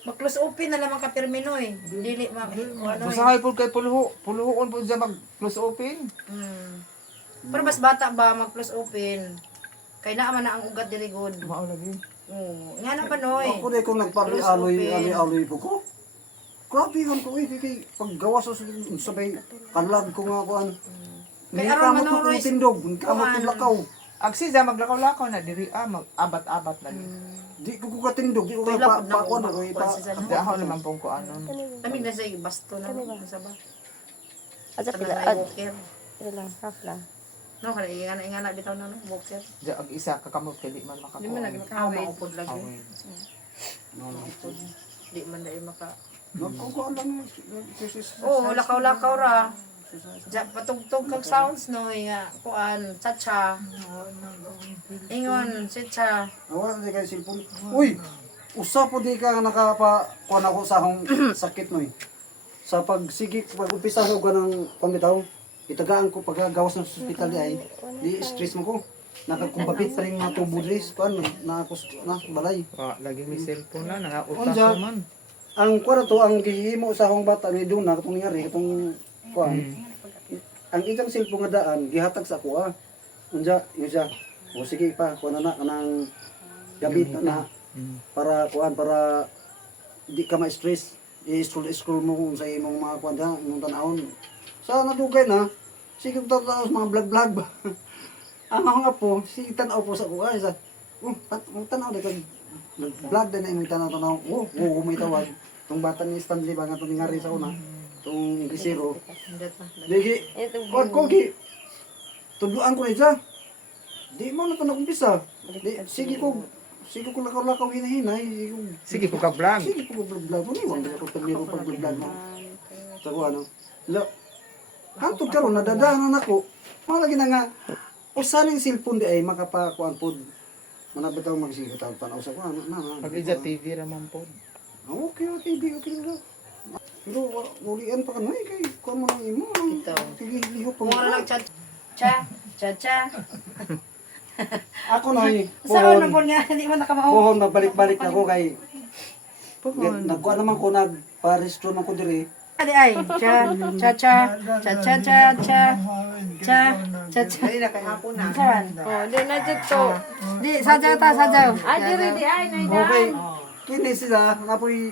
Mag-close open na naman ka termino eh. Dili ano eh. Usahay po kay puluhon po dyan mag-close open. Pero mas bata ba mag-close open? Kaya naman na ang ugat diri good. Mao lagi. Oo. Nga na ba noy? Ako dahil kung nagpali-aloy po ko. Grabe yun ko kay paggawa sa sabay kalag ko nga kuan. Kaya Kaya aron kamot ko manoroy. tindog, kamot ko lakaw. Agsiza maglakaw-lakaw na diri mag-abat-abat lagi. Di ko katindog, di ko Kaya pa lapod na kuan ugat. ako pa. Di ako naman pong ko ano. Tamig na sa basto na. Sa ba? Asa Tanang pila? ay walker. Ito lang, half lang. No, kana ingana bitaw na no, walker. Di ag isa kakamot kay di man Di man lagi makakuha. makahawid. Maupod lagi. Awin. Di man dai maka. Nagkukuan lang Oh, lakaw-lakaw ra. Ja patugtog kag sounds no nga kuan cha-cha. Ingon cha-cha. Wala di kay cellphone. Uy, usa po di ka nakapa kuan ako sa akong sakit no eh. Sa pagsigik pag umpisa ko ganang pambitaw, itagaan ko paggawas ng hospital di ay di stress mo ko. Nakakumbapit pa rin mga tubo dres kuan na balay. Lagi may cellphone na nangautas Unsa? naman. Ang kuan to ang gihimo sa akong bata ni Duna katong nangyari katong kuan. Ang itang cellphone nga daan gihatag sa ako ah. Unsa, yun siya. O sige pa, kuan na kanang gabit na para kuan para di ka ma-stress. I-scroll mo kung sa imong mga kuan da, imong tan-awon. Sa nadugay na, sige ko tanaw sa mga vlog ba. Ang ako nga po, sige tan-aw po sa kuan sa. Tan-aw di kag vlog din na imong tanaw-tanaw. May tawag. Tong bata ni Stanley ba nga itong nangyari sa una. Itong Inquisero. Digi, kuan ko gi. Tuduan ko na siya. Di mo na ito nakumpisa. Sige ko lakaw-lakaw hinahinay. Sige po ka vlog. Sige po vlog-vlog. Ano yung ako pagmiro pag-vlog mo? Sa ko ano. Lo, hantod ka ron, nadadaanan ako. Malagi na nga, usaling cellphone di ay makapakuan po. Manabot ako magsigitag tanaw sa ko. Pag isa TV raman po. Okay, TV, okay na. Pero ulian pa ka na kay kuan mo nang imo. Ito. Liho pa mo. Mura lang cha-cha. Ako na eh. Sa ano po nga, hindi mo nakamaho. Pohon, magbalik-balik ako kay nagkuha naman ko nagpa-restro man ko diri. Adi ay, cha-cha. Ay na kay hapon na. Saan? Oh, di na dito. Di, sadyaw. Ay, diri di ay, nay Okay. Kini sila napoy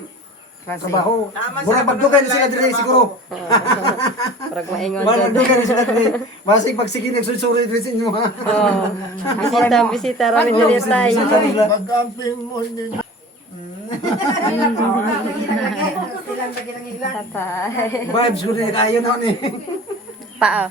trabaho. Murag magdugay na sila diri siguro. Parang maingon Murag dyan. magdugay na sila diri. Basig pagsige nagsusuri diri sa inyo ha. Oh, bisita ramin diri tay. Ilang lagi. Tatay. Vibes ko din kayo na ni. Paa.